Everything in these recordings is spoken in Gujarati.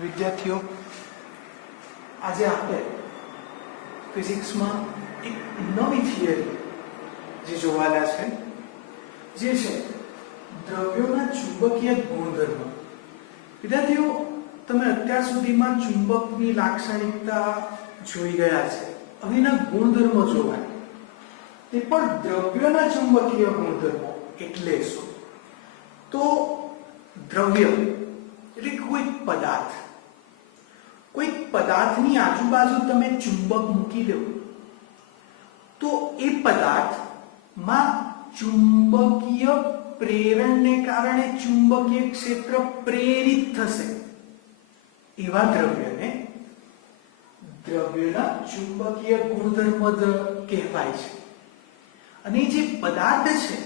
વિદ્યાર્થીઓ, આજે આપણે ફિઝિક્સમાં એક નવી થિયરી જે જોવાના છે જે છે દ્રવ્યોના ચુંબકીય ગુણધર્મો. વિદ્યાર્થીઓ, તમે અત્યાર સુધીમાં ચુંબકની લાક્ષણિકતા જોઈ ગયા છે. હવે એના ગુણધર્મો જોવાના, તે પણ દ્રવ્યોના ચુંબકીય ગુણધર્મો. એટલે શું? તો દ્રવ્ય એટલે કોઈ પદાર્થ, કોઈ પદાર્થની આજુબાજુ તમે ચુંબક મૂકી દો તો એ પદાર્થમાં ચુંબકીય પ્રેરણને કારણે ચુંબકીય ક્ષેત્ર પ્રેરિત થશે. એવા દ્રવ્યને દ્રવ્યના ચુંબકીય ગુણધર્મ કહેવાય છે. અને જે પદાર્થ છે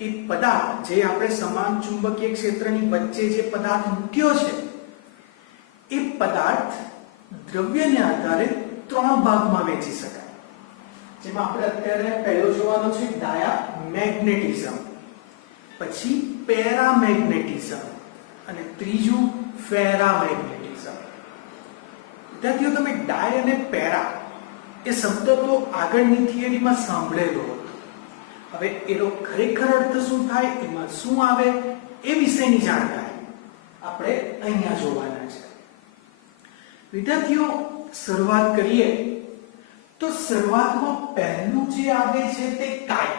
એ પદાર્થ જે આપણે સમાન ચુંબકીય ક્ષેત્રની વચ્ચે જે પદાર્થ મૂક્યો છે એ પદાર્થ દ્રવ્યને આધારે ત્રણ ભાગમાં વહેંચી શકાય. જેમાં આપણે અત્યારે પહેલો જોવાનો છે ડાયામેગ્નેટિઝમ, પછી પેરામેગ્નેટિઝમ અને ત્રીજું ફેરામેગ્નેટિઝમ. વિદ્યાર્થીઓ, તમે ડાય અને પેરા એ શબ્દ તો આગળની થિયરીમાં સાંભળેલો હતો. હવે એનો ખરેખર અર્થ શું થાય, એમાં શું આવે, એ વિશેની જાણકારી આપણે અહીંયા જોવાના છે. વિદ્યાર્થીઓ, શરૂઆત કરીએ તો શરૂઆતમાં પહેલું જે આવે છે તે કાય.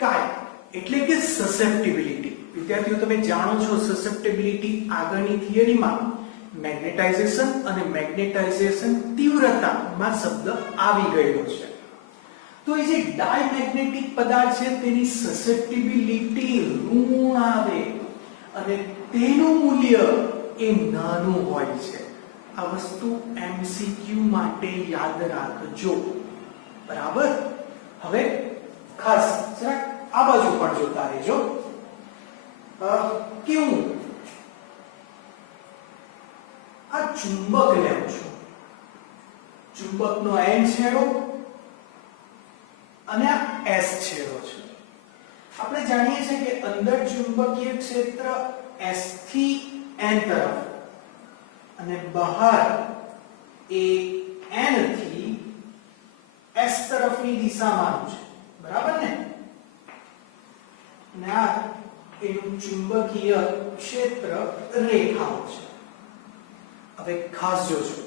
કાય એટલે કે સસેપ્ટિબિલિટી. વિદ્યાર્થીઓ, તમે જાણો છો સસેપ્ટિબિલિટી આગળની થિયરીમાં મેગ્નેટાઇઝેશન અને મેગ્નેટાઇઝેશન તીવ્રતામાં શબ્દ આવી ગયેલો છે. તો એ જે ડાયમેગ્નેટિક પદાર્થ છે તેની સસેપ્ટિબિલિટી ઋણ આવે અને તેનું મૂલ્ય એ નાનું હોય છે. આ વસ્તુ એમસીક્યુ માટે યાદ રાખજો. બરાબર? હવે ખાસ જરાક આ બાજુ પણ જોતા રહેજો. કેવું? આ ચુંબક લેવું છું, ચુંબકનો N છેડો અને આ S છેડો છે. આપણે જાણીએ છીએ કે અંદર ચુંબકીય ક્ષેત્ર S થી N તરફ અને બહાર એ N થી S તરફની દિશામાં છે. બરાબર ને? અને આ એનું ચુંબકીય ક્ષેત્ર રેખાઓ છે. હવે ખાસ જોજો,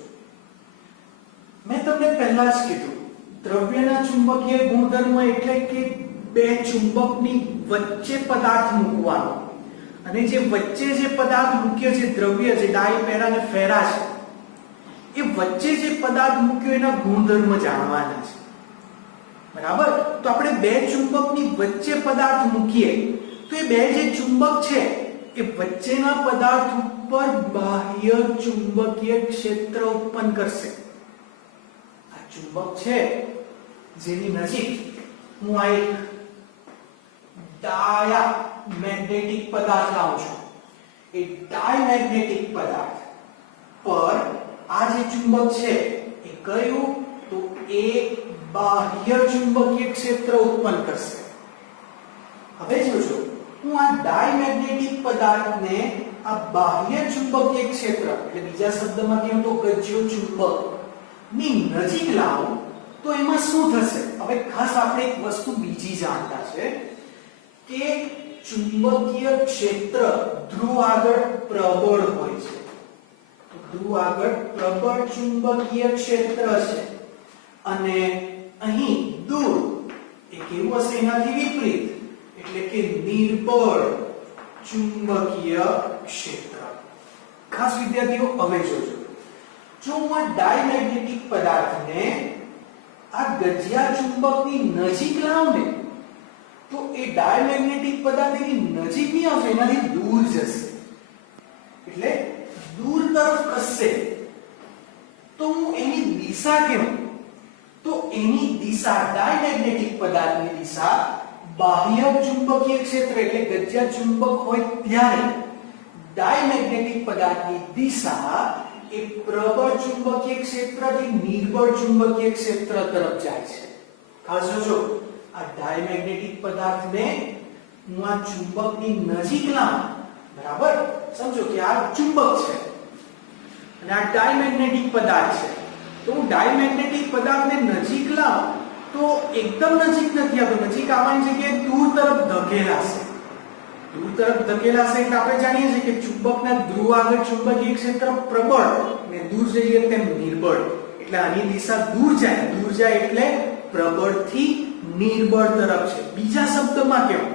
મેં તમને પહેલા જ કીધું દ્રવ્યના ચુંબકીય ગુણધર્મ એટલે કે બે ચુંબકની વચ્ચે પદાર્થ મૂકવાનો. અને જે વચ્ચે જે પદાર્થ મૂક્યો છે દ્રવ્ય, જે ડાય, પેરા અને ફેરા છે, એ વચ્ચે જે પદાર્થ મૂક્યો એના ગુણધર્મ જાણવાના છે. બરાબર? તો આપણે બે ચુંબકની વચ્ચે પદાર્થ મૂકીએ તો એ બે જે ચુંબક છે એ વચ્ચેના પદાર્થ ઉપર બાહ્ય ચુંબકીય ક્ષેત્ર ઉત્પન્ન કરશે. આ ચુંબક છે જેની નજીક હું આ એક ડાયામેગ્નેટિક પદાર્થ લાવું છું. એ ડાયામેગ્નેટિક પદાર્થ પર આ જે ચુંબક છે એ કયું? તો એ બાહ્ય ચુંબકીય ક્ષેત્ર ઉત્પન્ન કરશે. હવે જોજો, હું આ ડાયમેગ્નેટિક પદાર્થને આ બાહ્ય ચુંબકીય ક્ષેત્ર એટલે બીજા શબ્દમાં કહું તો ગજ્યો ચુંબક ની નજીક લાવું તો એમાં શું થશે? હવે ખાસ આપણે એક વસ્તુ બીજી જાણતા છે કે ચુંબકીય ક્ષેત્ર ધ્રુવ આગળ પ્રબળ હોય છે. તો ધ્રુવ આગળ પ્રબળ ચુંબકીય ક્ષેત્ર છે અને અહીં દૂર એક એવું હશે એનાથી વિપરીત એટલે કે નિર્બળ ચુંબકીય ક્ષેત્ર. ખાસ વિદ્યાર્થીઓ, હવે જોજો, જો હું આ ડાયમેગ્નેટિક પદાર્થને આ ગજિયા ચુંબકની નજીક લાવું ને તો એ ડાયમેગ્નેટિક પદાર્થ એની નજીક નહીં આવશે, એનાથી દૂર જશે. એટલે દૂર તરફ ખસશે. તો હું એની દિશા કેમ? તો એની દિશા, ડાયમેગ્નેટિક પદાર્થની દિશા બાહ્ય ચુંબકીય ક્ષેત્ર એટલે ગજિયા ચુંબક હોય ત્યારે ડાયમેગ્નેટિક પદાર્થની દિશા એ પ્રબળ ચુંબકીય ક્ષેત્રથી નિર્બળ ચુંબકીય ક્ષેત્ર તરફ જાય છે. ખાસ જોજો, આ ડાયમેગ્નેટિક પદાર્થને હું આ ચુંબકની નજીક લાવું બરાબર, સમજો કે આ ચુંબક છે અને આ ડાયમેગ્નેટિક પદાર્થ છે. તો હું ડાયમેગ્નેટિક પદાર્થને નજીક લાવું તો એકદમ નજીક નથી આવતો, નજીક આવવાની જગ્યાએ દૂર તરફ ધકેલાશે. દૂર તરફ ધકેલાશે એટલે આપણે જાણીએ છીએ કે ચુંબકના ધ્રુવ આગળ ચુંબકીય ક્ષેત્ર પ્રબળ અને દૂર જઈએ તેમ નિર્બળ. એટલે આની દિશા દૂર જાય એટલે પ્રબળથી નિર્બળ તરફ છે. બીજા શબ્દમાં કેવું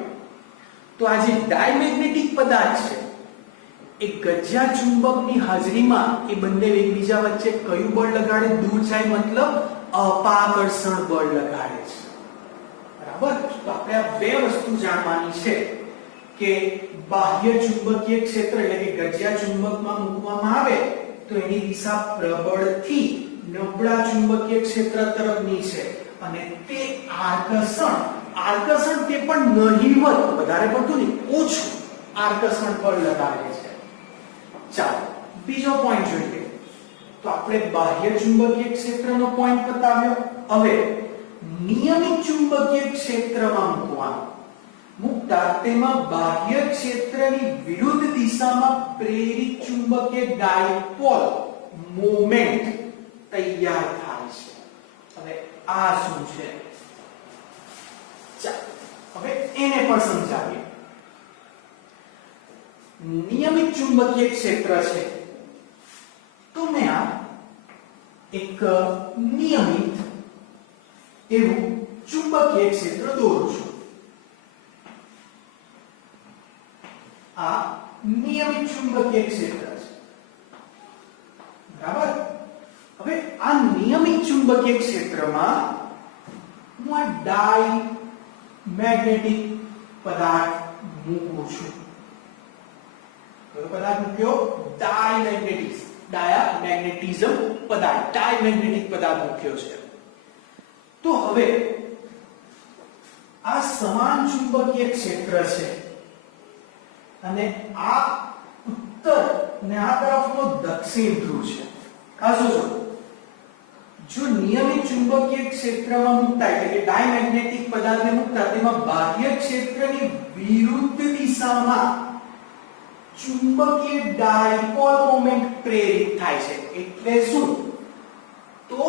તો આ જે ડાયમેગ્નેટિક પદાર્થ છે એ ગજ્યા ચુંબકની હાજરીમાં એ બંને એકબીજા વચ્ચે કયું બળ લગાડે? દૂર જાય મતલબ અપાકર્ષણ બળ લગાડે છે. બરાબર, તો આપણે આ બે વસ્તુ જાણવાની છે કે બાહ્ય ચુંબકીય ક્ષેત્ર એટલે કે ગજ્યા ચુંબકમાં મૂકવામાં આવે તો એની દિશા પ્રબળથી નબળા ચુંબકીય ક્ષેત્ર તરફની છે અને તે આકર્ષણ તે પણ નહિવત, વધારે પડતું નહીં, ઓછું આકર્ષણ બળ લગાવે છે. ચાલો બીજો પોઈન્ટ જોઈએ. તો આપણે બાહ્ય ચુંબકીય ક્ષેત્રનો પોઈન્ટ બતાવ્યો. હવે નિયમિત ચુંબકીય ક્ષેત્રમાં મૂકતા તેમાં બાહ્ય ક્ષેત્રની વિરુદ્ધ દિશામાં પ્રેરિત ચુંબકીય ડાયપોલ મોમેન્ટ તૈયાર થાય છે. હવે આ શું છે? ચાલો હવે એને પણ સમજાવીએ. નિયમિત ચુંબકીય ક્ષેત્ર છે તો મેં આ એક નિયમિત એવું ચુંબકીય ક્ષેત્ર દોરું છું. આ નિયમિત ચુંબકીય ક્ષેત્ર છે. બરાબર, હવે આ નિયમિત ચુંબકીય ક્ષેત્રમાં હું આ ડાયમેગ્નેટિક પદાર્થ મૂકું છું. કયો પદાર્થ મૂક્યો? ડાયામેગ્નેટિઝમ પદાર્થ, ડાયમેગ્નેટિક પદાર્થ મૂક્યો છે. તો હવે આ સમાન ચુંબકીય ક્ષેત્ર છે અને આ ઉત્તર અને આ તરફનો દક્ષિણ ધ્રુવ છે. આ શું? જો નિયમિત ચુંબકીય ક્ષેત્રમાં મૂકતા એટલે કે ડાયમેગ્નેટિક પદાર્થને મૂકતા તેમાં બાહ્ય ક્ષેત્રની વિરુદ્ધ દિશામાં ચુંબકીય ડાયપોલ મોમેન્ટ પ્રેરિત થાય છે. એટલે શું? તો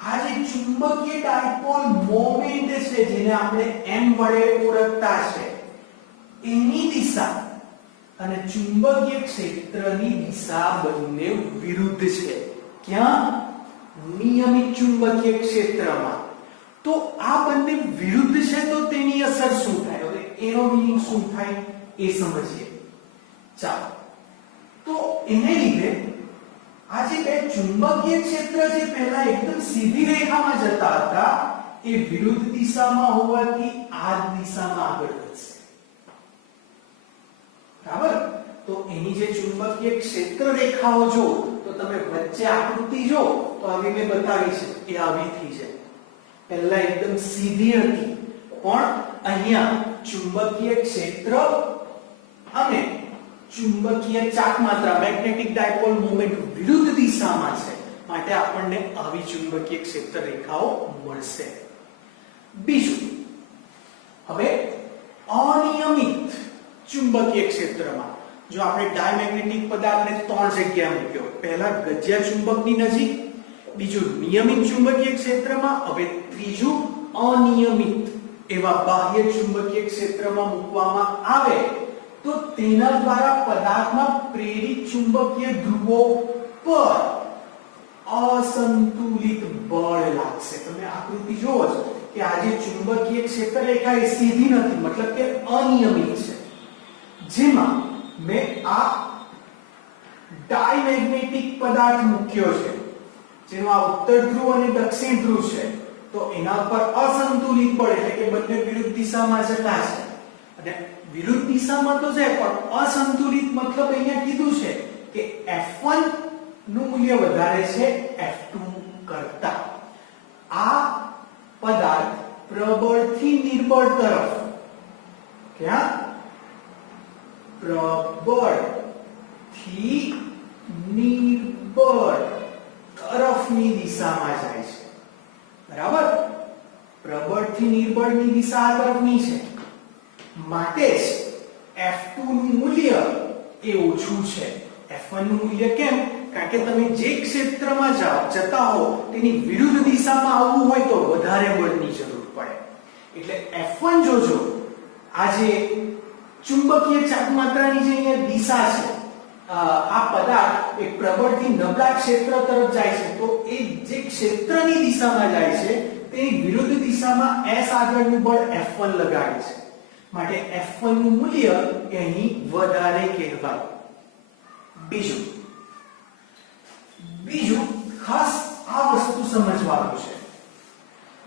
આ જે ચુંબકીય ડાયપોલ મોમેન્ટ છે જેને આપણે m વડે ઓળખતા છે એની દિશા અને ચુંબકીય ક્ષેત્રની દિશા બંને વિરુદ્ધ છે. ક્યાં? નિયમિત ચુંબકીય ક્ષેત્રમાં. તો આ બંને વિરુદ્ધ છે તો તેની અસર શું થાય? હવે એનો મીનિંગ શું થાય એ સમજીએ. ચાલો, તો એને લીધે આ જે બે ચુંબકીય ક્ષેત્ર જે પહેલા એકદમ સીધી રેખામાં જતા હતા એ વિરુદ્ધ દિશામાં હોવાથી આ દિશામાં આગળ વધશે. બરાબર, તો એની જે ચુંબકીય ક્ષેત્ર રેખાઓ જો તો તમે વચ્ચે આકૃતિ જો તો આવી મેં બતાવી છે એ આવી થઈ છે. પહેલા એકદમ સીધી હતી પણ અહીંયા ચુંબકીય ક્ષેત્ર અને ચુંબકીય ચાકમાત્રા મેગ્નેટિક ડાયપોલ મોમેન્ટ વિરુદ્ધ દિશામાં છે માટે આપણને આવી ચુંબકીય ક્ષેત્ર રેખાઓ મળશે. બીજું, હવે અનિયમિત ચુંબકીય ક્ષેત્રમાં જો આપણે ડાયમેગ્નેટિક પદાર્થને ત્રણ જગ્યાએ મૂક્યો. પહેલા ગજ્યા ચુંબકની નજીક, બીજું નિયમિત ચુંબકીય ક્ષેત્રમાં, હવે ત્રીજું અનિયમિત એવા બાહ્ય ચુંબકીય ક્ષેત્રમાં મૂકવામાં આવે તો તેના દ્વારા પદાર્થમાં પ્રેરિત ચુંબકીય ધ્રુવો પર અસંતુલિત બળ લાગશે. તમે આકૃતિ જોવો છો કે આ જે ચુંબકીય ક્ષેત્ર રેખા એ સીધી નથી, મતલબ કે અનિયમિત છે. જેમાં મેં આ ડાયમેગ્નેટિક પદાર્થ મૂક્યો છે જેનો આ ઉત્તર ધ્રુવ અને દક્ષિણ ધ્રુવ છે તો એના પર અસંતુલિત બળ એટલે કે બંને વિરુદ્ધ દિશામાં જતા છે. અને વિરુદ્ધ દિશામાં તો છે પણ અસંતુલિત મતલબ અહીંયા કીધું છે કે F1 નું મૂલ્ય વધારે છે F2 કરતા. આ પદાર્થ પ્રબળથી નિર્બળ તરફ, ક્યાં? પ્રબળથી નિર્બળ તરફની દિશામાં જાય છે. બરાબર, પ્રબળથી નિર્બળની દિશા આ તરફની છે માટે જ F2 નું મૂલ્ય એ ઓછું છે. F1 નું મૂલ્ય કેમ? કારણ કે તમે જે ક્ષેત્રમાં જતા હો તેની વિરુદ્ધ દિશામાં આવવું હોય તો વધારે બળની જરૂર પડે. એટલે F1 જોજો, આ જે ચુંબકીય ચાકમાત્રાની જે અહીંયા દિશા છે, આ પદાર્થ એ પ્રબળથી નબળા ક્ષેત્ર તરફ જાય છે, તો એ જે ક્ષેત્રની દિશામાં જાય છે તેની વિરુદ્ધ દિશામાં S આગળનું બળ F1 લગાડે છે. માટે F1 નું મૂલ્ય એ અહીં વધારે કહેવાય. બીજું ખાસ આ વસ્તુ સમજવાનું છે.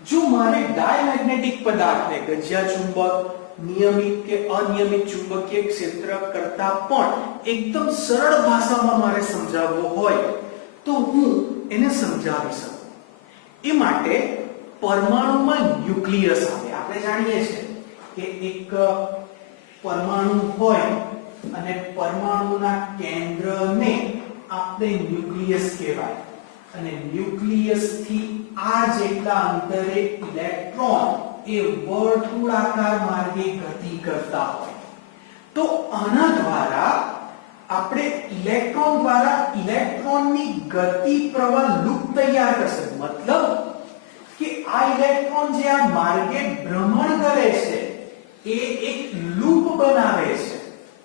જો મારે ડાયમેગ્નેટિક પદાર્થને ગજિયા ચુંબક, નિયમિત કે અનિયમિત ચુંબકીય ક્ષેત્ર કરતા પણ એકદમ સરળ ભાષામાં મારે સમજાવવો હોય તો હું એને સમજાવી શકું. એ માટે પરમાણુમાં ન્યુક્લિયસ આવે. આપણે જાણીએ છીએ કે એક પરમાણુ હોય અને પરમાણુના કેન્દ્રને આપણે ન્યુક્લિયસ કહેવાય, અને ન્યુક્લિયસ થી આ જેટલા અંતરે ઇલેક્ટ્રોન એ વર્તુળાકાર માર્ગે ગતિ કરતા હોય તો આના દ્વારા આપણે ઇલેક્ટ્રોન દ્વારા ઇલેક્ટ્રોનની ગતિ પ્રવાહ લૂપ તૈયાર કરશે. મતલબ કે આ ઇલેક્ટ્રોન જે આ માર્ગે ભ્રમણ કરે છે એ એક લૂપ બનાવે છે.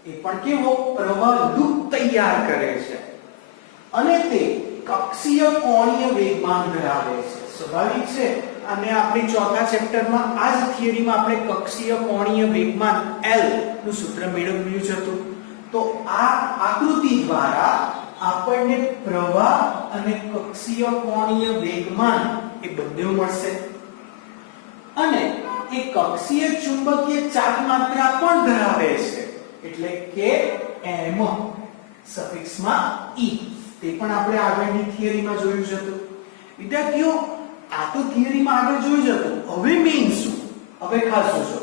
એ પણ કેવો? પ્રવાહ લૂપ તૈયાર કરે છે અને તે કક્ષીય કોણીય વેગમાન ધરાવે છે. સ્વાભાવિક છે, અને આપણી ચોથા ચેપ્ટરમાં આ જ થિયરીમાં આપણે કક્ષીય કોણીય વેગમાન L નું સૂત્ર મેળવ્યું જ હતું. તો આ આકૃતિ દ્વારા આપણને પ્રવાહ અને કક્ષીય કોણીય વેગમાન એ બંને મળશે. અને એ કક્ષીય ચુંબકીય ચાકમાત્રા પણ ધરાવે છે, એટલે કે m સફિક્સમાં e. તે પણ આપણે આગળની થિયરીમાં જોયું છે. વિદ્યાર્થીઓ, આ તો થિયરીમાં આગળ જોયું છે. હવે મેઇન શું? હવે ખાસ જોજો.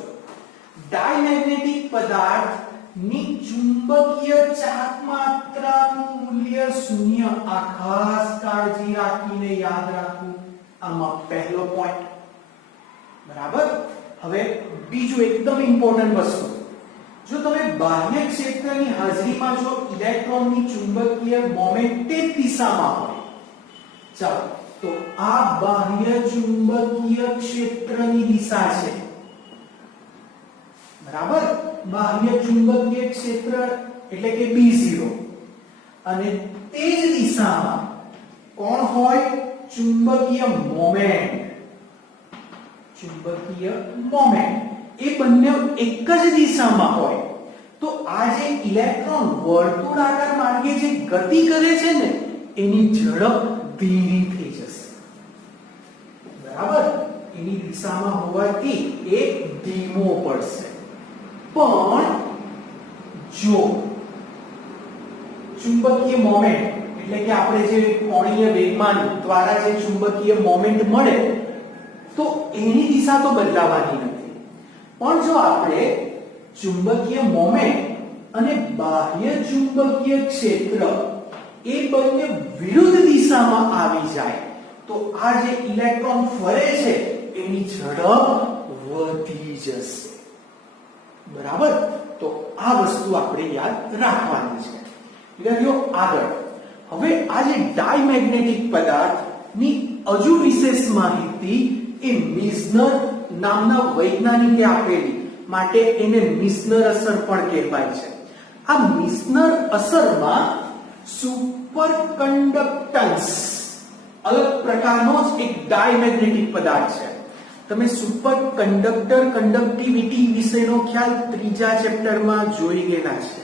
ડાયમેગ્નેટિક પદાર્થની ચુંબકીય ચાકમાત્રાનું મૂલ્ય શૂન્ય. આ ખાસ કાળજી રાખીને યાદ રાખવું. આમાં પહેલો પોઈન્ટ. બરાબર. હવે બીજું એકદમ ઇમ્પોર્ટન્ટ વસ્તુ, જો તમે બાહ્ય ક્ષેત્રની હાજરીમાં જો ઇલેક્ટ્રોનની ચુંબકીય મોમેન્ટ તે દિશામાં હોય, ચાલો તો આ બાહ્ય ચુંબકીય ક્ષેત્રની દિશા છે. બરાબર. બાહ્ય ચુંબકીય ક્ષેત્ર એટલે કે B0, અને તે જ દિશામાં કોણ હોય? ચુંબકીય મોમેન્ટ. ચુંબકીય મોમેન્ટ એ બંને એક જ દિશામાં હોય તો આ જે ઇલેક્ટ્રોન વર્તુળાકાર માર્ગે જે ગતિ કરે છે ને એની ઝડપ ધીરી થઈ જશે. બરાબર. એની દિશામાં હોવાથી એ ધીમો પડશે. પણ જો ચુંબકીય મોમેન્ટ એટલે કે આપણે જે કોણીય વેગમાન દ્વારા જે ચુંબકીય મોમેન્ટ મળે તો એની દિશા તો બદલાવાની નથી. પણ જો આપણે ચુંબકીય મોમેન્ટ અને બાહ્ય ચુંબકીય ક્ષેત્ર એ બંને વિરુદ્ધ દિશામાં આવી જાય તો આ જે ઇલેક્ટ્રોન ફરે છે એની ઝડપ વધી જશે. બરાબર. તો આ વસ્તુ આપણે યાદ રાખવાની છે. વિદ્યાર્થીઓ, આગળ હવે આ જે ડાયમેગ્નેટિક પદાર્થની હજુ વિશેષ માહિતી એ મિઝનર નામના વૈજ્ઞાનિકે આપેલી, માટે એને મિઝનર અસર પણ કહેવાય છે. આ મિઝનર અસરમાં સુપરકન્ડક્ટન્સ અલગ પ્રકારનો જ એક ડાયમેગ્નેટિક પદાર્થ છે. તમે સુપરકન્ડક્ટર કન્ડક્ટિવિટી વિશેનો ખ્યાલ ત્રીજા ચેપ્ટરમાં જોઈ ગયેલા છે.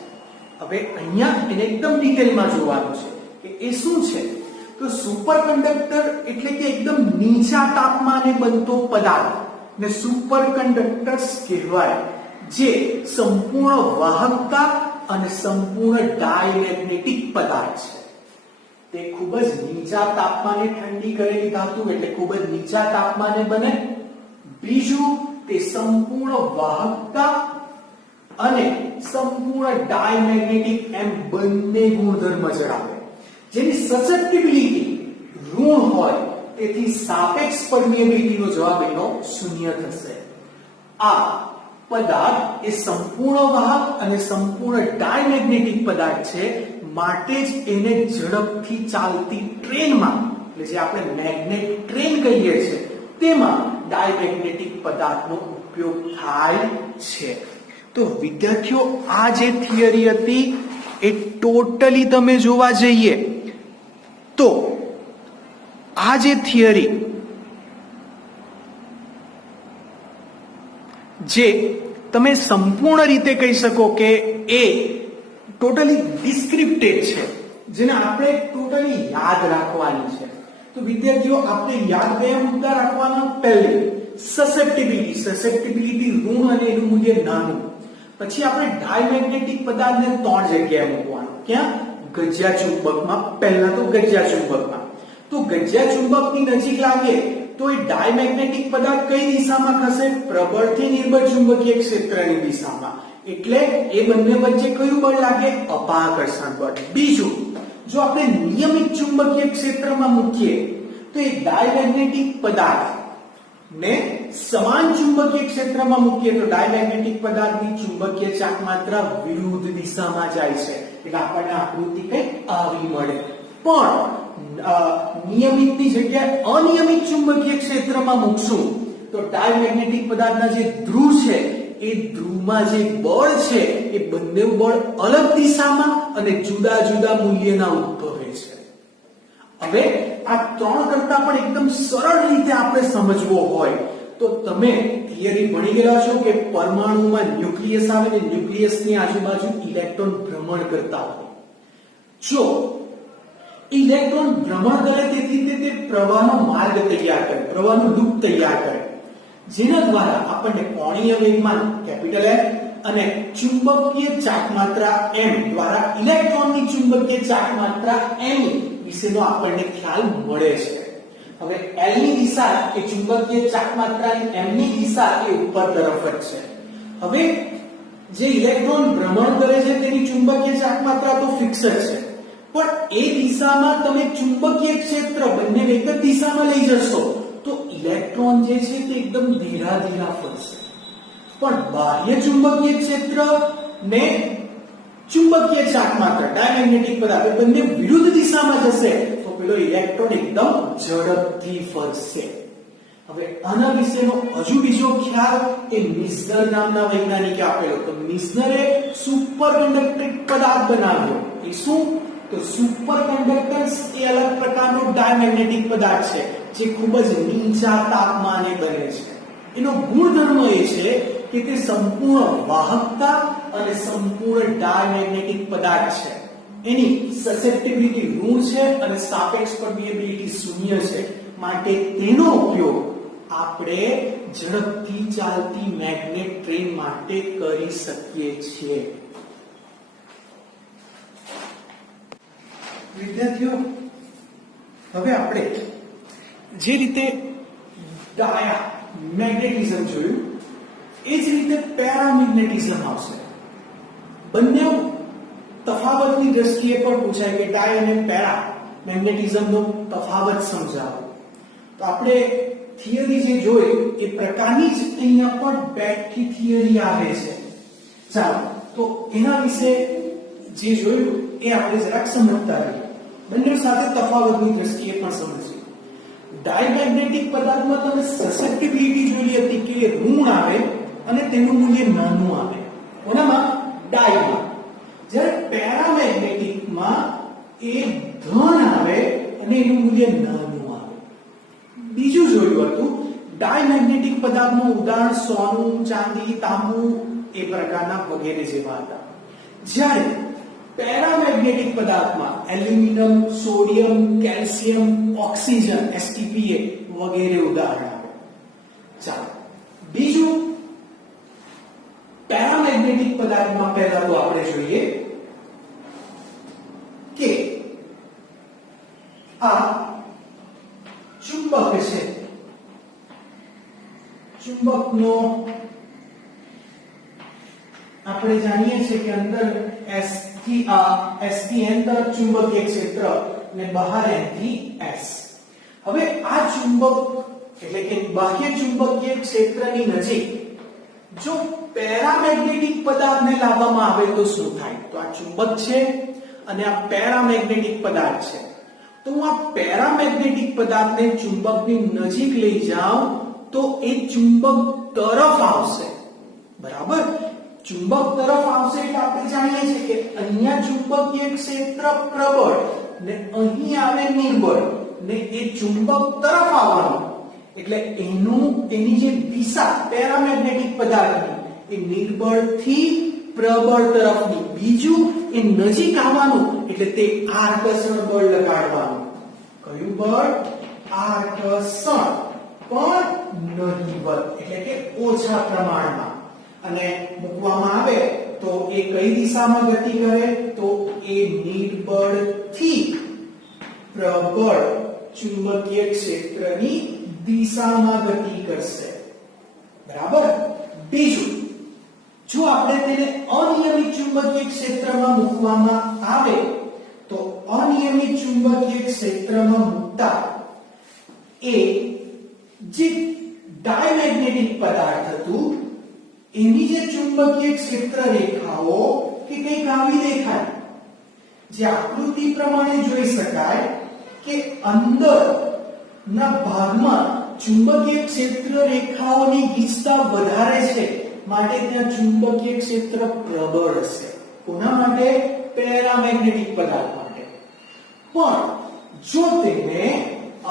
હવે અહીંયા એને એકદમ ડિટેલમાં જોવાનું છે કે એ શું છે. તો સુપરકન્ડક્ટર એટલે કે એકદમ નીચા તાપમાને બનતો પદાર્થ ને સુપરકન્ડક્ટર્સ કહેવાય, જે સંપૂર્ણ વાહકતા અને સંપૂર્ણ ડાયમેગ્નેટિક પદાર્થ છે. તે ખૂબ જ નીચા તાપમાને ઠંડી કરેલી ધાતુ એટલે ખૂબ જ નીચા તાપમાને બને. બીજું, તે સંપૂર્ણ વાહકતા અને સંપૂર્ણ ડાયમેગ્નેટિક એમ બંને ગુણધર્મ ધરાવે, જેની સસેપ્ટિબિલિટી ઋણ હોય. તેથી સાપેક્ષ પરમિએબિલિટીનો જવાબ એનો શૂન્ય થશે. આ પદાર્થ એ સંપૂર્ણ વાહક અને સંપૂર્ણ ડાયમેગ્નેટિક પદાર્થ છે, માટે જ એને ઝડપથી ચાલતી ટ્રેનમાં, એટલે જે આપણે મેગ્નેટ ટ્રેન કહીએ છીએ, તેમાં ડાયમેગ્નેટિક પદાર્થનો ઉપયોગ થાય છે. તો વિદ્યાર્થીઓ, આ જે થિયરી હતી એ ટોટલી તમે જોવા જઈએ તો આ જે થિયરી જે તમે સંપૂર્ણ રીતે કહી શકો કે એ ટોટલી ડિસ્ક્રિપ્ટિવ છે, જેને આપણે ટોટલી યાદ રાખવાની છે. તો વિદ્યાર્થીઓ, આપણે યાદ કયા મુદ્દા રાખવાના? પહેલી સસેપ્ટિબિલિટી ઋણ અને એનું મૂલ્ય નાનું. પછી આપણે ડાયમેગ્નેટિક પદાર્થને 3 જગ્યાએ મૂકવાનો. ક્યાં? ગજ્યા ચુંબકમાં. પહેલા તો ગજ્યા ચુંબકમાં. તો ગજ્યા ચુંબકની નજીક લાગે તો એ ડાયમેગ્નેટિક પદાર્થ કઈ દિશામાં ખસે? પ્રબળથી નિર્બળ ચુંબકીય ક્ષેત્રની દિશામાં. એટલે એ બંને વચ્ચે કયું બળ લાગે? અપાકર્ષણ બળ. બીજું, જો આપણે નિયમિત ચુંબકીય ક્ષેત્રમાં મૂકીએ તો એ ડાયમેગ્નેટિક પદાર્થ ને સમાન ચુંબકીય ક્ષેત્રમાં મૂકીએ તો ડાયમેગ્નેટિક પદાર્થની ચુંબકીય ચાકમાત્રા વિરુદ્ધ દિશામાં જાય છે. એટલે આપણને આકૃતિ કંઈક આવી મળે. પણ નિયમિતની જગ્યાએ અનિયમિત ચુંબકીય ક્ષેત્રમાં મૂકશું તો ડાયમેગ્નેટિક પદાર્થના જે ધ્રુવ છે એ ધ્રુવમાં જે બળ છે એ બંને બળ અલગ દિશામાં અને જુદા જુદા મૂલ્યના ઉદ્ભવે છે. હવે આ 3 કરતા પણ એકદમ સરળ રીતે આપણે સમજવો હોય તો તમે થિયરી ભણી ગયા છો કે પરમાણુમાં ન્યુક્લિયસ આવે ને ન્યુક્લિયસની આજુબાજુ ઇલેક્ટ્રોન ભ્રમણ કરતા હોય. જો ઇલેક્ટ્રોન ભ્રમણ કરે તેથી તે પ્રવાહનો માર્ગ તૈયાર કરે, પ્રવાહનું લૂપ તૈયાર કરે, જેના દ્વારા આપણને કોણીય વેગમાન કેપિટલ M અને ચુંબકીય ચાકમાત્રા m દ્વારા ઇલેક્ટ્રોનની ચુંબકીય ચાકમાત્રા m વિશેનો આપણને ખ્યાલ મળે છે. હવે L ની દિશા એ ચુંબકીય ચાકમાત્રાની m ની દિશા એ ઉપર તરફ જ છે. હવે જે ઇલેક્ટ્રોન ભ્રમણ કરે છે તેની ચુંબકીય ચાકમાત્રા તો ફિક્સ જ છે, પણ એ દિશામાં તમે ચુંબકીય ક્ષેત્ર બંને એક જ દિશામાં લઈ જશો તો ઇલેક્ટ્રોન જે છે તે એકદમ ધીરા ધીરા ફરશે. પણ બાહ્ય ચુંબકીય ક્ષેત્ર ને ચુંબકીય ચાકમાત્રા ડાયમેગ્નેટિક પદાર્થ બંને વિરુદ્ધ દિશામાં જશે તો પેલો ઇલેક્ટ્રોન એકદમ ઝડપથી ફરશે. હવે આના વિશેનો હજુ બીજો ખ્યાલ એ મિઝનર નામના વૈજ્ઞાનિકે આપેલો. તો મિઝનરે સુપરકન્ડક્ટર પદાર્થ બનાવ્યો. એ શું? તો સુપરકન્ડક્ટર્સ એ અલગ પ્રકારનો ડાયમેગ્નેટિક પદાર્થ છે જે ખૂબ જ નીચા તાપમાને બને છે. એનો ગુણધર્મ એ છે કે તે સંપૂર્ણ વાહકતા અને સંપૂર્ણ ડાયમેગ્નેટિક પદાર્થ છે. એની સસેપ્ટિબિલિટી ઋણ છે અને સાપેક્ષ પરમિએબિલિટી શૂન્ય છે, માટે તેનો ઉપયોગ આપણે ઝડપથી ચાલતી મેગ્નેટ ટ્રેન માટે કરી શકીએ છીએ. વિદ્યાર્થીઓ, હવે આપણે જે રીતે ડાયા મેગ્નેટિઝમ જોયું એ જ રીતે પેરામેગ્નેટિઝમ આવશે. બંને તફાવતની દ્રષ્ટિએ પણ પૂછાય કે ડાય અને પેરા મેગ્નેટિઝમનો તફાવત સમજાવો. તો આપણે થિયરી જે જોઈ એ પ્રકારની જ અહીંયા પણ બેટરી થિયરી આવે છે. ચાલો તો એના વિશે જે જોયું એ આપણે જરાક સમજતા રહીએ. બંને સાથે તફાવતની દ્રષ્ટિએ પણ સમજીએ. ડાયમેગ્નેટિક પદાર્થમાં તમે સસેપ્ટિબિલિટી જોઈ હતી કે ઋણ આવે અને તેનું મૂલ્ય નાનું આવે, ઓનામાં ડાયમાં. જ્યારે પેરામેગ્નેટિકમાં એ ધન આવે અને એનું મૂલ્ય નાનું આવે. બીજું જોયું હતું ડાયમેગ્નેટિક પદાર્થનું ઉદાહરણ સોનું, ચાંદી, તાંબુ એ પ્રકારના વગેરે જેવા હતા. જ્યારે પેરામેગ્નેટિક પદાર્થમાં aluminium, sodium, calcium, oxygen STPA વગેરે ઉદાહરણ આવે. ચાલો બીજું પેરામેગ્નેટિક પદાર્થમાં પહેલા તો આપણે જોઈએ કે આ ચુંબક છે. ચુંબકનો આપણે જાણીએ છીએ કે અંદર S થી N તરફ ચુંબકીય ક્ષેત્ર અને બહાર N થી S. હવે આ ચુંબક એટલે કે બાહ્ય ચુંબકીય ક્ષેત્રની નજીક જો પેરામેગ્નેટિક પદાર્થને લાવવામાં આવે તો શું થાય? તો આ ચુંબક છે અને આ પેરામેગ્નેટિક પદાર્થ છે. તો હું આ પેરામેગ્નેટિક પદાર્થને ચુંબકની નજીક લઈ જાઉં તો એ ચુંબક તરફ આવશે. બરાબર? ચુંબક તરફ આવશે એટલે આપણે જાણીએ છીએ કે અહીંયા ચુંબકીય ક્ષેત્ર પ્રબળ ને અહીં આવે નિર્બળ ને એ ચુંબક તરફ આવવાનું એટલે એની જે દિશા પેરામેગ્નેટિક પદાર્થની એ નિર્બળ થી પ્રબળ તરફની. બીજું એ નજીક આવવાનું એટલે તે આકર્ષણ બળ લગાડવાનું. કયું બળ? આકર્ષણ. પણ નહીવત એટલે કે ઓછા પ્રમાણમાં. અને મૂકવામાં આવે તો એ કઈ દિશામાં ગતિ કરે? તો એ નિર્બળ થી પ્રબળ ચુંબકીય ક્ષેત્રની દિશામાં ગતિ કરશે. બરાબર? બીજું, જો આપણે તેને અનિયમિત ચુંબકીય ક્ષેત્રમાં મૂકવામાં આવે તો અનિયમિત ચુંબકીય ક્ષેત્રમાં મૂકતા એ જે ડાયમેગ્નેટિક પદાર્થ હતું એની જે ચુંબકીય ક્ષેત્ર રેખાઓ કે કંઈક આવી દેખાય. જે આકૃતિ પ્રમાણે જોઈ શકાય કે અંદર ના ભાગમાં ચુંબકીય ક્ષેત્ર રેખાઓની ગીચતા વધારે છે માટે ત્યાં ચુંબકીય ક્ષેત્ર પ્રબળ હશે. કોના માટે? પેરામેગ્નેટિક પદાર્થ માટે. પણ જો તેને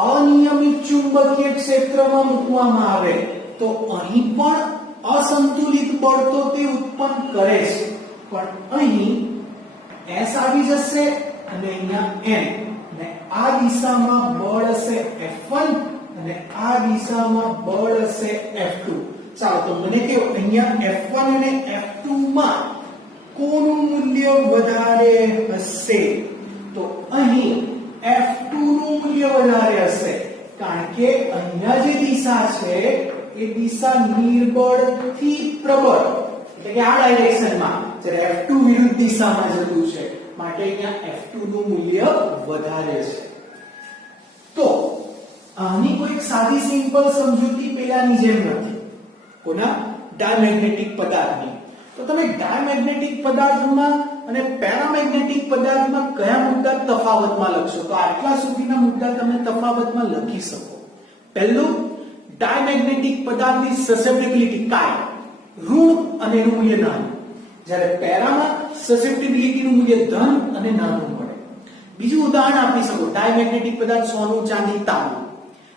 અનિયમિત ચુંબકીય ક્ષેત્રમાં મૂકવામાં આવે તો અહીં પણ અસંતુલિત બળ તો તે ઉત્પન્ન કરે છે પણ અહીં S આવી જશે અને અહીંયા N અને આ દિશામાં બળ હશે F1 અને આ દિશામાં બળ હશે F2. ચાલો તો મને કહો અહીંયા F1 અને F2 માં કોનું મૂલ્ય વધારે હશે? તો અહીં F2 નું મૂલ્ય વધારે હશે કારણ કે અહીંયા જે દિશા છે એ દિશા નિર્બળ થી પ્રબળ એટલે કે આ ડાયરેક્શનમાં જ્યારે F2 વિરુદ્ધ દિશામાં જતું છે માટે અહીંયા F2 નું મૂલ્ય વધારે છે. તો આની કોઈ સાદી સિમ્પલ સમજૂતી પેલાની જેમ નથી. કોના? ડાયમેગ્નેટિક પદાર્થની. તો તમે ડાયમેગ્નેટિક પદાર્થમાં અને પેરામેગ્નેટિક પદાર્થમાં કયા મુદ્દા તફાવતમાં લખશો? તો આટલા સુધીના મુદ્દા તમે તફાવતમાં લખી શકો. પહેલું, ડાયમેગ્નેટિક પદાર્થની સસેપ્ટિબિલિટી કાય ઋણ અને એનું મૂલ્ય નાનું, જ્યારે પેરામાં સસેપ્ટિબિલિટીનું મૂલ્ય ધન અને નાનું મળે. બીજું ઉદાહરણ આપી શકો, ડાયમેગ્નેટિક પદાર્થ સોનું, ચાંદી, તાંબુ,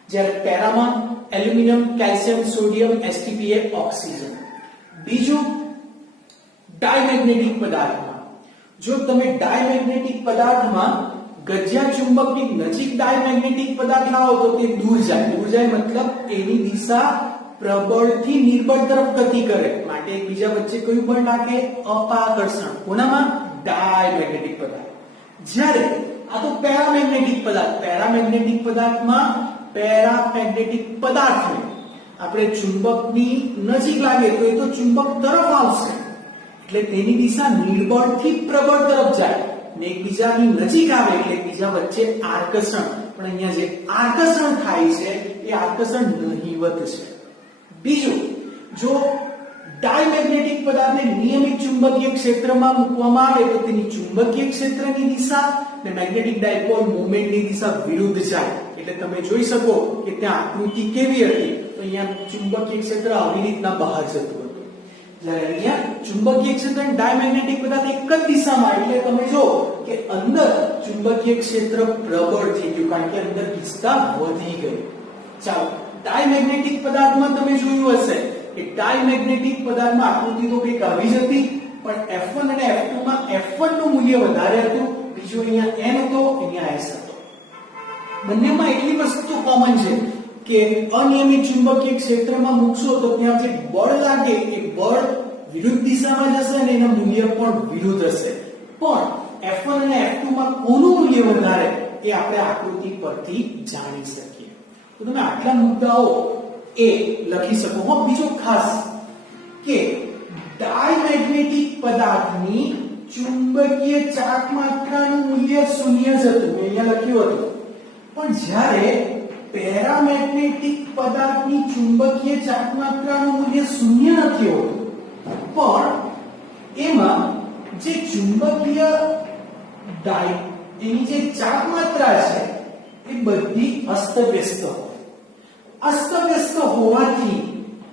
જ્યારે પેરામાં એલ્યુમિનિયમ, કેલ્શિયમ, સોડિયમ, એસટીપીએ, ઓક્સિજન. બીજું, ડાયમેગ્નેટિક પદાર્થમાં જો તમે ડાયમેગ્નેટિક પદાર્થમાં ગજિયા ચુંબકની નજીક ડાયમેગ્નેટિક પદાર્થ લાવો તો તે દૂર જાય. દૂર જાય મતલબ એની દિશા પ્રબળ થી નિર્બળ તરફ ગતિ કરે માટે એકબીજા વચ્ચે કયું બળ લાગે? અપાકર્ષણ. કોનામાં? ડાયમેગ્નેટિક પદાર્થ. જ્યારે આ તો પેરામેગ્નેટિક પદાર્થ. પેરામેગ્નેટિક પદાર્થમાં પેરામેગ્નેટિક પદાર્થને આપણે ચુંબકની નજીક લાગે તો એ તો ચુંબક તરફ આવશે એટલે તેની દિશા નિર્બળ થી પ્રબળ તરફ જાય ને એકબીજાની નજીક આવે એટલે એકબીજા વચ્ચે આકર્ષણ. પણ અહીંયા જે આકર્ષણ થાય છે એ આકર્ષણ નહીવત છે. બીજું, જો ડાયમેગ્નેટિક પદાર્થને નિયમિત ચુંબકીય ક્ષેત્રમાં મૂકવામાં આવે તો તેની ચુંબકીય ક્ષેત્રની દિશા અને મેગ્નેટિક ડાયપોલ મોમેન્ટની દિશા વિરુદ્ધ જાય. એટલે તમે જોઈ શકો કે ત્યાં આકૃતિ કેવી હતી? તો અહીંયા ચુંબકીય ક્ષેત્ર આવી રીતના બહાર જતું હતું. જ્યારે અહીંયા ચુંબકીય ક્ષેત્ર અને ડાયમેગ્નેટિક પદાર્થ એક જ દિશામાં એટલે તમે જો કે અંદર ચુંબકીય ક્ષેત્ર પ્રબળ થઈ ગયું કારણ કે અંદર ગીચતા વધી ગઈ. ચાલો, ડાયમેગ્નેટિક પદાર્થમાં તમે જોયું હશે કે ડાયમેગ્નેટિક પદાર્થમાં આકૃતિ તો કંઈક આવી જ હતી પણ F1 અને F2 માં F1 નું મૂલ્ય વધારે હતું, બીજું અહીંયા N હતો, અહીંયા S હતો. બંનેમાં એટલી વસ્તુ કોમન છે કે અનિયમિત ચુંબકીય ક્ષેત્રમાં મૂકશો તો ત્યાં જે બળ લાગે એ બળ વિરુદ્ધ દિશામાં જશે અને એનું મૂલ્ય પણ વિરુદ્ધ હશે. પણ F1 અને F2 માં કોનું મૂલ્ય વધારે એ આપણે આકૃતિ પરથી જાણી શકીએ. તો તમે આટલા મુદ્દાઓ એ લખી શકો. હા, બીજો ખાસ કે ડાયમેગ્નેટિક પદાર્થની ચુંબકીય ચાકમાત્રાનું મૂલ્ય 0 જ હતું, અહીંયા લખ્યું હતું. પણ જ્યારે પેરામેગ્નેટિક પદાર્થની ચુંબકીય ચાકમાત્રાનું મૂલ્ય 0 નથી હોતું પણ એમાં જે ચુંબકીય એની જે ચાક માત્રા છે એ બધી અસ્તવ્યસ્ત હોય. અસ્તવ્યસ્ત હોવાથી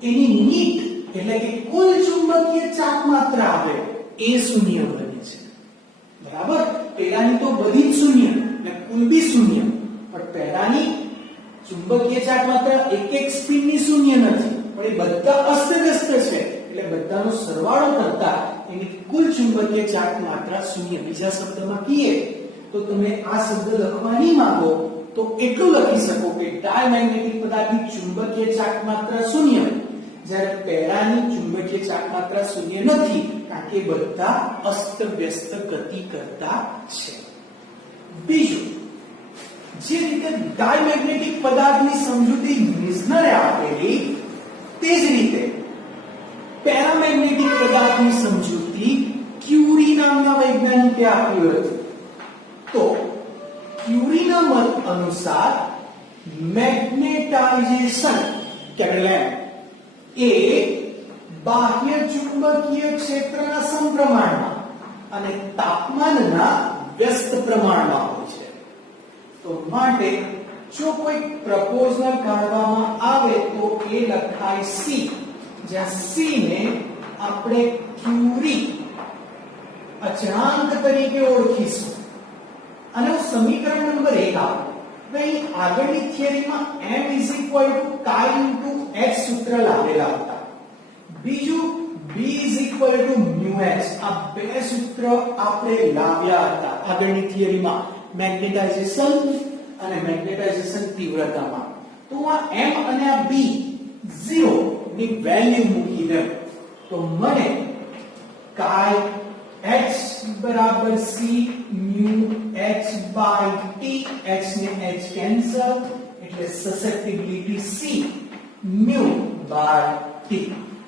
એની નીટ એટલે કે કુલ ચુંબકીય ચાક માત્રા આવે એ શૂન્ય બને છે. બરાબર, પહેલાની તો બધી જ શૂન્ય એટલે કુલ બી શૂન્ય, પણ પહેલાની ચુંબકીય ચાક માત્રા એક એક સ્પિનની શૂન્ય નથી, પણ એ બધા અસ્તવ્યસ્ત છે એટલે બધાનો સરવાળો કરતા એની કુલ ચુંબકીય ચાક માત્રા શૂન્ય. બીજા શબ્દમાં કહીએ તો તમે આ શબ્દ લખવા નહીં માંગો તો એટલું લખી શકો કે ડાયમેગ્નેટિક પદાર્થની ચુંબકીય ચાક માત્રા શૂન્ય, જ્યારે પેરાની ચુંબકીય ચાક માત્રા શૂન્ય નથી, કારણ કે બધા અસ્તવ્યસ્ત ગતિ કરતા છે. બીજું, જે રીતે ડાયમેગ્નેટિક પદાર્થની સમજૂતી મિઝનરે આપેલી તે જ રીતે પેરામેગ્નેટિક પદાર્થની સમજૂતી ક્યુરી નામના વૈજ્ઞાનિકે આપી હતી. તો ક્યુરીના મત અનુસાર મેગ્નેટાઇઝેશન એ બાહ્ય ચુંબકીય ક્ષેત્રના સમપ્રમાણમાં અને તાપમાનના વ્યસ્ત પ્રમાણમાં હોય છે. તો માટે જો કોઈ પ્રપોઝલ કાઢવામાં આવે તો એ લખાય C, જ્યાં C ને આપણે ક્યુરી અચળાંક તરીકે ઓળખીશું. અને સમીકરણ નંબર 1 આવે. હવે આગળની થિયરીમાં m chi h સૂત્ર લાવેલા હતા. બીજું b μh, આ બે સૂત્ર આપણે લાવ્યા હતા આગળની થિયરીમાં મેગ્નેટાઇઝેશન અને મેગ્નેટાઇઝેશન તીવ્રતામાં. તો આ m અને આ b 0 ની વેલ્યુ મૂકી દે તો મને chi h બરાબર c mu h by t, h ને h કેન્સલ એટલે susceptibility c mu by t.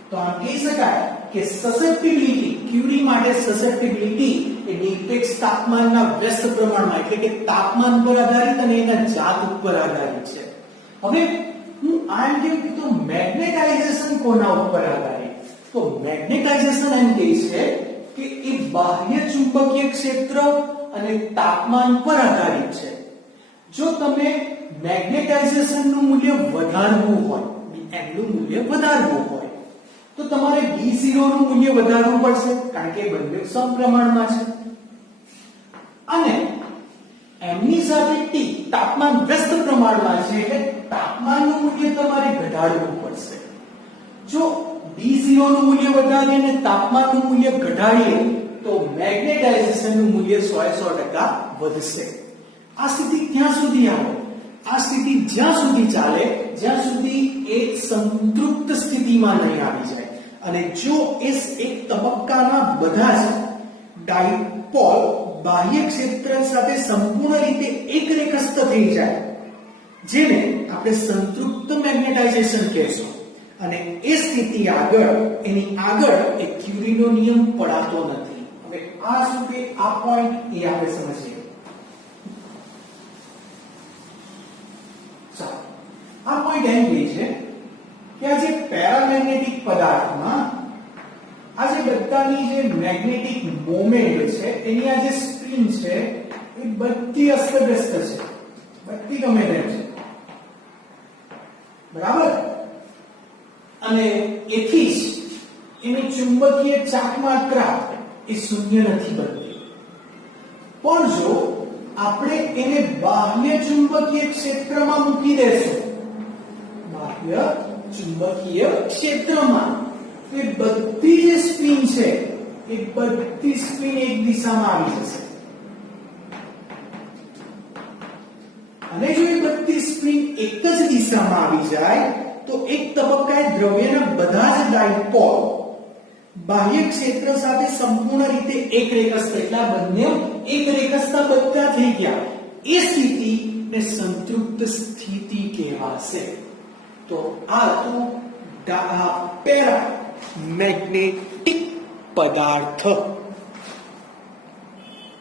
તો આમ કહી શકાય કે સસેપ્ટિબિલિટી ક્યુરી માટે સસેપ્ટિબિલિટી એ નિરપેક્ષ તાપમાનના વ્યસ્ત પ્રમાણમાં એટલે કે તાપમાન પર આધારિત અને એના જાત ઉપર આધારિત છે. હવે હું આમ કેમ કે તો મેગ્નેટાઇઝેશન કોના ઉપર આધારિત? તો મેગ્નેટાઇઝેશન એમ કહે છે કે એ બાહ્ય ચુંબકીય ક્ષેત્ર અને તાપમાન પર આધારિત છે. જો તમે મેગ્નેટાઇઝેશનનું મૂલ્ય વધારવું હોય, m નું મૂલ્ય વધારવું હોય તો તમારે B0 નું મૂલ્ય વધારવું પડશે, કારણ કે બંને સમપ્રમાણમાં છે. અને m ની સાથે t તાપમાન વ્યસ્ત પ્રમાણમાં છે એટલે તાપમાનનું મૂલ્ય તમારે ઘટાડવું પડશે. જો B0 નું મૂલ્ય વધારીએ અને તાપમાનનું મૂલ્ય ઘટાડીએ તો મેગ્નેટાઇઝેશનનું મૂલ્ય 100% વધશે. આ સ્થિતિ ક્યાં સુધી આવે? આ સ્થિતિ જ્યાં સુધી ચાલે જ્યાં સુધી એક સંતૃપ્ત સ્થિતિમાં નહીં આવી જાય. અને જો એક તબક્કાના બધા જ ડાયપોલ બાહ્ય ક્ષેત્ર સાથે સંપૂર્ણ રીતે એકરેખસ્થ થઈ જાય, જેને આપણે સંતૃપ્ત મેગ્નેટાઇઝેશન કહેશું, અને એ સ્થિતિ એની આગળ એક ક્યુરીનો નિયમ પડાતો નથી. હવે આ શું કે આ પોઈન્ટ એ આપણે સમજીએ. ચાલો, આ પોઈન્ટ એમ કહે છે કે આ જે પેરામેગ્નેટિક પદાર્થમાં આ જે બધાની જે મેગ્નેટિક મોમેન્ટ છે એની આ જે સ્પિન છે એ બધી અસ્તવ્યસ્ત છે, બધી ગમે તેમ છે. બરાબર? અને એથી જ એની ચુંબકીય ચાક માત્રા એ શૂન્ય નથી બનતી. પણ જો આપણે એને બાહ્ય ચુંબકીય ક્ષેત્રમાં મૂકી દેશું, બાહ્ય ચુંબકીય ક્ષેત્રમાં, એ બધી જે સ્પિન છે એ બધી સ્પિન એક દિશામાં આવી જશે. અને જો એ બધી સ્પિન એક જ દિશામાં આવી જાય તો એક તબક્કાએ દ્રવ્યના બધા જ ડાયપોલ બાહ્ય ક્ષેત્ર સાથે સંપૂર્ણ રીતે એકરેખસ્થ, એટલા બંને એકરેખસ્થ બધા થઈ ગયા. એ સ્થિતિને સંતૃપ્ત સ્થિતિ કહેવાશે. તો આ તો પેરામેગ્નેટિક પદાર્થ